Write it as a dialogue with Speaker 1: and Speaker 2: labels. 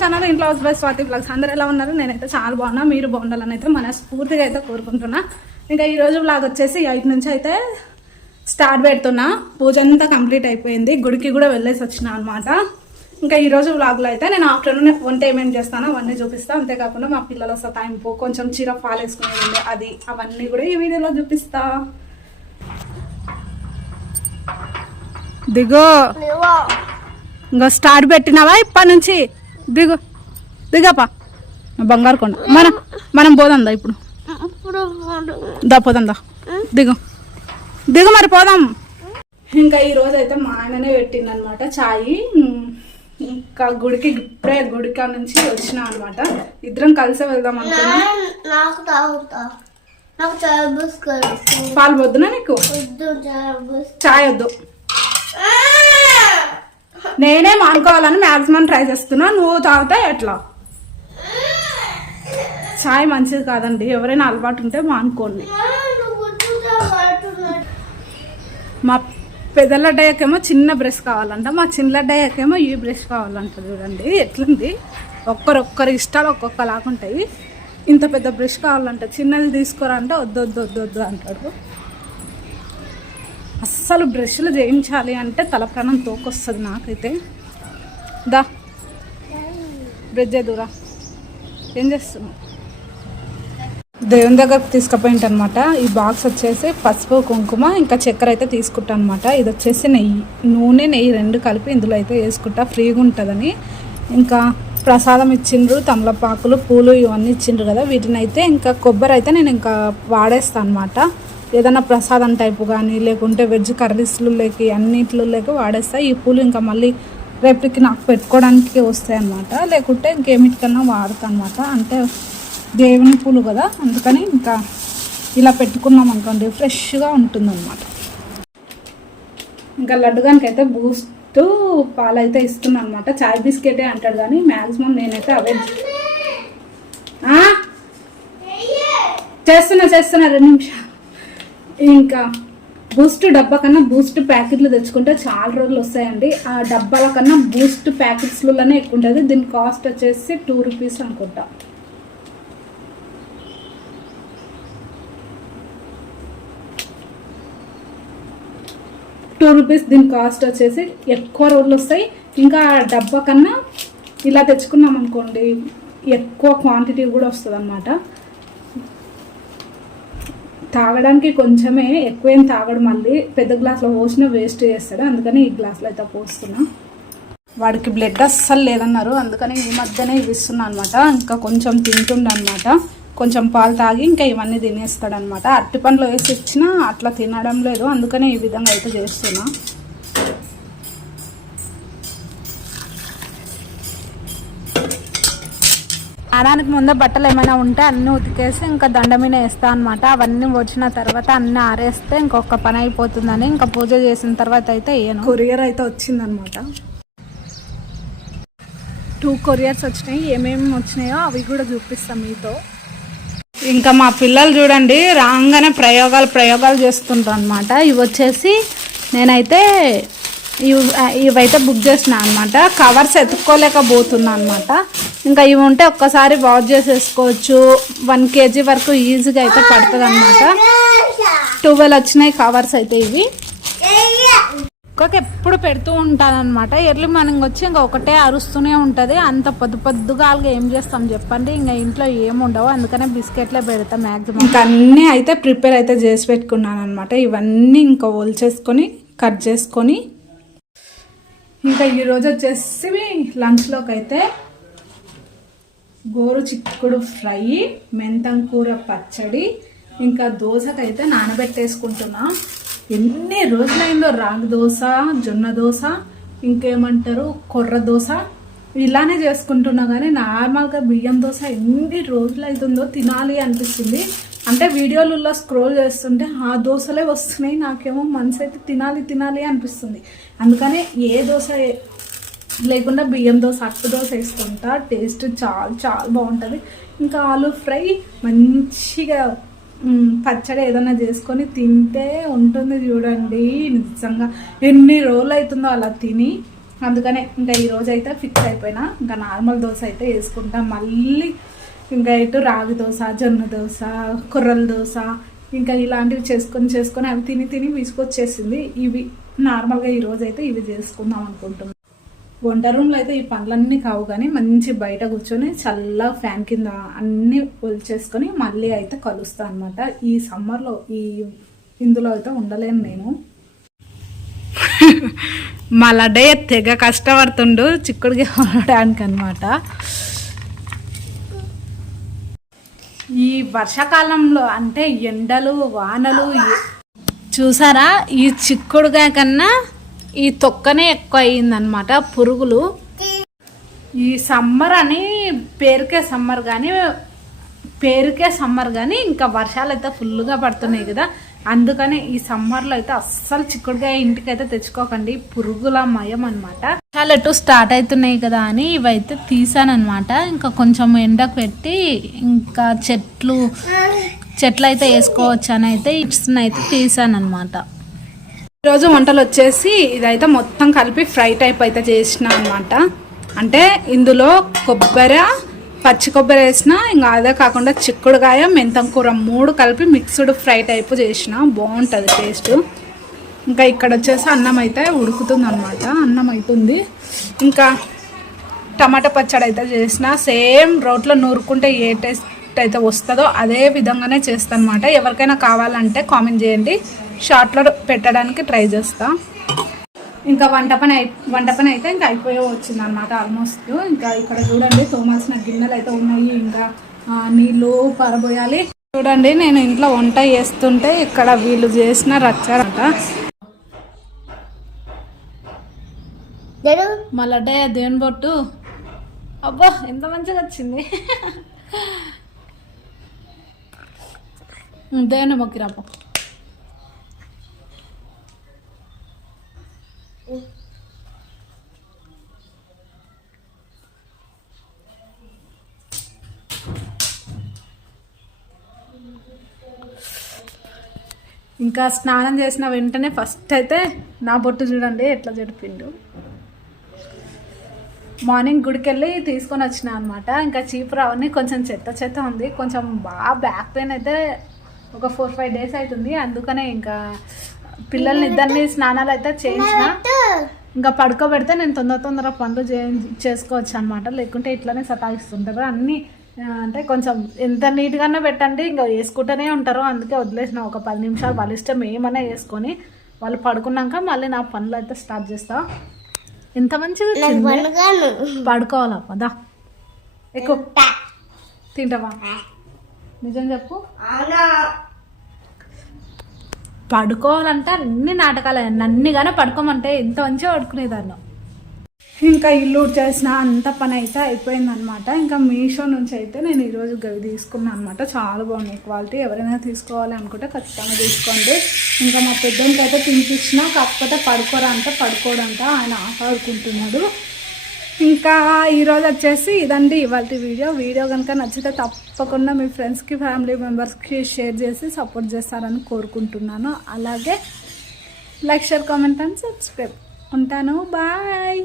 Speaker 1: Channel ఇంట్లో house by Swathi blogs అందరు ఎలా ఉన్నారు? నేనైతే చాలా బాగున్నా మీరు బాగుండాలని అయితే మనస్ఫూర్తిగా అయితే కోరుకుంటున్నా. ఇంకా ఈరోజు బ్లాగ్ వచ్చేసి ఎయిట్ నుంచి అయితే స్టార్ట్ పెడుతున్నా. పూజ అంతా కంప్లీట్ అయిపోయింది. గుడికి కూడా వెళ్ళేసి వచ్చిన అనమాట ఇంకా ఈ రోజు వ్లాగ్లో అయితే నేను ఆఫ్టర్నూన్ వంట ఏమేమి చేస్తానో అవన్నీ చూపిస్తా. అంతేకాకుండా మా పిల్లల సతాయింపు కొంచెం చీర ఫాల్ వేసుకునేది ఉంది అది అవన్నీ కూడా ఈ వీడియోలో చూపిస్తా. దిగో. ఇంకా స్టార్ట్ పెట్టినావా ఇప్పటి నుంచి? దిగు. దిగపా బంగారు కొండ. మనం మనం పోదాం దా ఇప్పుడు. దా పోదాం దా. దిగు. దిగు మరి పోదాం. ఇంకా ఈ రోజు అయితే మా ఆయననే పెట్టింది అనమాట ఛాయ్ ఇంకా గుడికి ఇప్పుడే గుడికి నుంచి వచ్చిన అనమాట ఇద్దరం కలిసే వెళ్దాం అనుకున్నా.
Speaker 2: బిస్కెట్
Speaker 1: పాలు వద్దునా నీకు? ఛాయ్ వద్దు. నేనే మానుకోవాలని మాక్సిమం ట్రై చేస్తున్నా. నువ్వు తాగితే ఎట్లా? ఛాయ్ మంచిది కాదండి. ఎవరైనా అలవాటు ఉంటే మానుకోండి. మా పెద్దల డయ్యకేమో చిన్న బ్రష్ కావాలంట. మా చిన్న డయ్యకేమో ఈ బ్రష్ కావాలంట చూడండి. ఎట్లుంది? ఒక్కరొక్కరి ఇష్టాలు ఒక్కొక్కలాగా ఉంటాయి. ఇంత పెద్ద బ్రష్ కావాలంట. చిన్నది తీసుకోరా అంటే వద్దు వద్దు వద్దు వద్దు అంటాడు. అస్సలు బ్రష్లు చేయించాలి అంటే తల ప్రాణం తోకొస్తుంది నాకైతే. దా. బ్రష్ చేదురా ఏం చేస్తున్నావు? దేవుని దగ్గరకు తీసుకుపోయింట అనమాట ఈ బాక్స్ వచ్చేసి పసుపు కుంకుమ ఇంకా చక్కెర అయితే తీసుకుంటా అనమాట ఇది వచ్చేసి నెయ్యి. నూనె నెయ్యి రెండు కలిపి ఇందులో అయితే వేసుకుంటా ఫ్రీగా ఉంటుందని. ఇంకా ప్రసాదం ఇచ్చిండ్రు తమలపాకులు పూలు ఇవన్నీ ఇచ్చిండ్రు కదా. వీటిని అయితే ఇంకా కొబ్బరి అయితే నేను ఇంకా వాడేస్తాను అనమాట ఏదైనా ప్రసాదం టైపు కానీ లేకుంటే వెజ్ కర్రీస్లు లేక అన్నిట్లో లేక వాడేస్తా. ఈ పూలు ఇంకా మళ్ళీ రేపటికి నాకు పెట్టుకోవడానికి వస్తాయి అనమాట లేకుంటే ఇంకేమిటికన్నా వాడతా అనమాట అంటే దేవుని పూలు కదా? అందుకని ఇంకా ఇలా పెట్టుకున్నాం అనుకోండి ఫ్రెష్గా ఉంటుంది అనమాట ఇంకా లడ్డుగానికి అయితే బూస్ట్ పాలు అయితే ఇస్తున్నాను అనమాట చాయ్ బిస్కెటే అంటాడు కానీ మ్యాక్సిమం నేనైతే అవే. చేస్తున్నా చేస్తున్నా రెండు నిమిషాలు. ఇంకా బూస్ట్ డబ్బా కన్నా బూస్ట్ ప్యాకెట్లు తెచ్చుకుంటే చాలా రోజులు వస్తాయండి. ఆ డబ్బాల కన్నా బూస్ట్ ప్యాకెట్స్లోనే ఎక్కువ ఉంటుంది. దీని కాస్ట్ వచ్చేసి టూ రూపీస్ అనుకుంటా. టూ రూపీస్ దీని కాస్ట్ వచ్చేసి ఎక్కువ రోజులు వస్తాయి. ఇంకా డబ్బా కన్నా ఇలా తెచ్చుకున్నాం అనుకోండి ఎక్కువ క్వాంటిటీ కూడా వస్తుంది అనమాట తాగడానికి కొంచెమే ఎక్కువేం తాగడు మళ్ళీ. పెద్ద గ్లాస్లో పోసిన వేస్ట్ చేస్తాడు. అందుకని ఈ గ్లాస్లో అయితే పోస్తున్నా. వాడికి బ్లడ్ అస్సలు లేదన్నారు. అందుకని ఈ మధ్యనే ఇవి ఇస్తున్నా అనమాట ఇంకా కొంచెం తింటుండే అనమాట కొంచెం పాలు తాగి ఇంకా ఇవన్నీ తినేస్తాడు అనమాట అరటి పండ్లు వేసి ఇచ్చినా అట్లా తినడం లేదు. అందుకనే ఈ విధంగా అయితే చేస్తున్నా. ఆడానికి ముందే బట్టలు ఏమైనా ఉంటే అన్నీ ఉతికేసి ఇంకా దండ మీద వేస్తా అనమాట అవన్నీ వచ్చిన తర్వాత అన్నీ ఆరేస్తే ఇంకొక పని అయిపోతుందని ఇంకా పూజ చేసిన తర్వాత అయితే వేయను. కొరియర్ అయితే వచ్చిందనమాట టూ కొరియర్స్ వచ్చినాయి. ఏమేమి వచ్చినాయో అవి కూడా చూపిస్తాం మీతో. ఇంకా మా పిల్లలు చూడండి రాగానే ప్రయోగాలు ప్రయోగాలు చేస్తుంటారు అనమాట ఇవి వచ్చేసి నేనైతే ఇవి ఇవైతే బుక్ చేసిన అనమాట కవర్స్ ఎత్తుక్కోలేకపోతున్నా అనమాట ఇంకా ఇవి ఉంటే ఒక్కసారి వాష్ చేసేసుకోవచ్చు. వన్ కేజీ వరకు ఈజీగా అయితే పడుతుంది అనమాట ట్వెల్వ్ వచ్చినాయి కవర్స్ అయితే ఇవి. కుక్కకి ఎప్పుడు పెడుతూ ఉంటాను అనమాట ఎర్లీ మార్నింగ్ వచ్చి ఇంకా ఒకటే అరుస్తూనే ఉంటుంది. అంత పొద్దు పొద్దుగా ఏం చేస్తాం చెప్పండి. ఇంకా ఇంట్లో ఏముండవు అందుకనే బిస్కెట్లే పెడతాం మ్యాక్సిమం ఇంకా అన్నీ అయితే ప్రిపేర్ అయితే చేసి పెట్టుకున్నాను అనమాట ఇవన్నీ ఇంకా చేసుకొని కట్ చేసుకొని. ఇంకా ఈరోజు వచ్చేసి లంచ్లోకి అయితే గోరు చిక్కుడు ఫ్రై మెంతం కూర పచ్చడి ఇంకా దోశకైతే నానబెట్టేసుకుంటున్నాం. ఎన్ని రోజులైందో రాగి దోశ జొన్న దోశ ఇంకేమంటారు కొర్ర దోశ ఇలానే చేసుకుంటున్నా కానీ నార్మల్గా బియ్యం దోశ ఎన్ని రోజులు అవుతుందో తినాలి అనిపిస్తుంది. అంటే వీడియోలలో స్క్రోల్ చేస్తుంటే ఆ దోశలే వస్తున్నాయి నాకేమో మనసు అయితే తినాలి తినాలి అనిపిస్తుంది. అందుకనే ఏ దోశ లేకుండా బియ్యం దోశ అట్టు దోశ వేసుకుంటా టేస్ట్ చాలా చాలా బాగుంటుంది. ఇంకా ఆలు ఫ్రై మంచిగా పచ్చడి ఏదైనా చేసుకొని తింటే ఉంటుంది చూడండి నిజంగా. ఎన్ని రోజులు అవుతుందో అలా తిని అందుకనే ఇంకా ఈరోజు అయితే ఫిక్స్ అయిపోయినా. ఇంకా నార్మల్ దోశ అయితే వేసుకుంటా. మళ్ళీ ఇంకా ఇటు రాగి దోశ జొన్న దోశ కుర్రల దోశ ఇంకా ఇలాంటివి చేసుకొని చేసుకొని అవి తిని తిని విసుకొచ్చేసింది ఇవి నార్మల్గా ఈరోజు అయితే ఇవి చేసుకుందాం అనుకుంటున్నాను వంట రూమ్లో అయితే ఈ పనులన్నీ కావు కానీ మంచి బయట కూర్చొని చల్ల ఫ్యాన్ కింద అన్నీ ఒలిచేసుకొని మళ్ళీ అయితే కలుస్తాను అనమాట ఈ సమ్మర్లో ఈ ఇందులో అయితే ఉండలేను నేను. మా లడ్డయ్య తెగ కష్టపడుతుండు చిక్కుడుగా ఉండడానికి అనమాట ఈ వర్షాకాలంలో అంటే ఎండలు వానలు చూసారా? ఈ చిక్కుడుగా కన్నా ఈ తొక్కనే ఎక్కువ అయ్యిందనమాట పురుగులు. ఈ సమ్మర్ అని పేరుకే సమ్మర్ కానీ పేరుకే సమ్మర్ కానీ ఇంకా వర్షాలు అయితే ఫుల్గా పడుతున్నాయి కదా. అందుకని ఈ సమ్మర్లో అయితే అస్సలు చిక్కుడుకాయ ఇంటికైతే తెచ్చుకోకండి. పురుగుల మయం అనమాట వర్షాలు ఎటు స్టార్ట్ అవుతున్నాయి కదా అని ఇవైతే తీసానమాట ఇంకా కొంచెం ఎండకు పెట్టి ఇంకా చెట్లు చెట్లు అయితే వేసుకోవచ్చు అని అయితే ఇట్స్ని అయితే తీసానమాట ఈరోజు వంటలు వచ్చేసి ఇదైతే మొత్తం కలిపి ఫ్రై టైప్ అయితే చేసిన అనమాట అంటే ఇందులో కొబ్బరి పచ్చి కొబ్బరి వేసిన ఇంకా అదే కాకుండా చిక్కుడుకాయ మెంతం కూర మూడు కలిపి మిక్స్డ్ ఫ్రై టైప్ చేసిన బాగుంటుంది టేస్ట్. ఇంకా ఇక్కడ వచ్చేసి అన్నం అయితే ఉడుకుతుంది అనమాట అన్నం అవుతుంది ఇంకా టమాటా పచ్చడి అయితే చేసిన సేమ్ రోట్లో నూరుకుంటే ఏ టేస్ట్ అయితే వస్తుందో అదే విధంగానే చేస్తాను అనమాట ఎవరికైనా కావాలంటే కామెంట్ చేయండి. షార్ట్లో పెట్టడానికి ట్రై చేస్తా. ఇంకా వంట పని అయి వంట పని అయితే ఇంకా అయిపోయే వచ్చింది అనమాట ఆల్మోస్ట్. ఇంకా ఇక్కడ చూడండి తోమాల్సిన గిన్నెలు అయితే ఉన్నాయి. ఇంకా నీళ్ళు పరబోయాలి. చూడండి నేను ఇంట్లో వంట చేస్తుంటే ఇక్కడ వీళ్ళు చేసిన రచ్చారంట.
Speaker 2: నేను
Speaker 1: మా లడ్డయ్య దేవుని బొట్టు. అబ్బా ఎంత మంచిగా వచ్చింది. దేవుని మొక్కిరాప ఇంకా స్నానం చేసిన వెంటనే ఫస్ట్ అయితే నా బొట్టు చూడండి ఎట్లా జడిపిండు మార్నింగ్ గుడికి వెళ్ళి తీసుకొని వచ్చిన అనమాట ఇంకా చీపు రావని కొంచెం చెత్త చెత్త ఉంది. కొంచెం బాగా బ్యాక్ పెయిన్ అయితే ఒక ఫోర్ ఫైవ్ డేస్ అవుతుంది అందుకనే ఇంకా పిల్లల్ని ఇద్దరిని స్నానాలు అయితే చేయించిన. ఇంకా పడుకోబెడితే నేను తొందర తొందర పనులు చే చేసుకోవచ్చు అనమాట లేకుంటే ఇట్లానే సతాయిస్తుంటారు. అన్నీ అంటే కొంచెం ఎంత నీట్గానే పెట్టండి ఇంకా వేసుకుంటూనే ఉంటారు. అందుకే వదిలేసిన ఒక పది నిమిషాలు వాళ్ళ ఇష్టం ఏమైనా వేసుకొని వాళ్ళు పడుకున్నాక మళ్ళీ నా పనులు అయితే స్టార్ట్ చేస్తా. ఎంత మంచిగా
Speaker 2: పనుగాను
Speaker 1: పడుకోవాలా? పదా. ఎక్కువ. తింటావా? నిజం చెప్పు. పడుకోవాలంటే అన్ని నాటకాలు అన్నిగానే పడుకోమంటే ఎంత మంచిగా పడుకునేదాన్ని. ఇంకా ఇల్లు చేసిన అంత పని అయితే అయిపోయిందనమాట ఇంకా మీషో నుంచి అయితే నేను ఈరోజు గవి తీసుకున్నాను అనమాట చాలా బాగున్నాయి క్వాలిటీ. ఎవరైనా తీసుకోవాలి అనుకుంటే ఖచ్చితంగా తీసుకోండి. ఇంకా మా పెద్దోనికి అయితే తినిపించిన కాకపోతే పడుకోరా అంటే పడుకోడంట. ఆయన ఆట ఆడుకుంటున్నాడు ఇంకా ఈరోజు వచ్చేసి ఇదండి ఇవాళ వీడియో. వీడియో కనుక నచ్చితే తప్పకుండా మీ ఫ్రెండ్స్కి ఫ్యామిలీ మెంబర్స్కి షేర్ చేసి సపోర్ట్ చేస్తారని కోరుకుంటున్నాను. అలాగే like share comment and subscribe. ఉంటాను. బాయ్.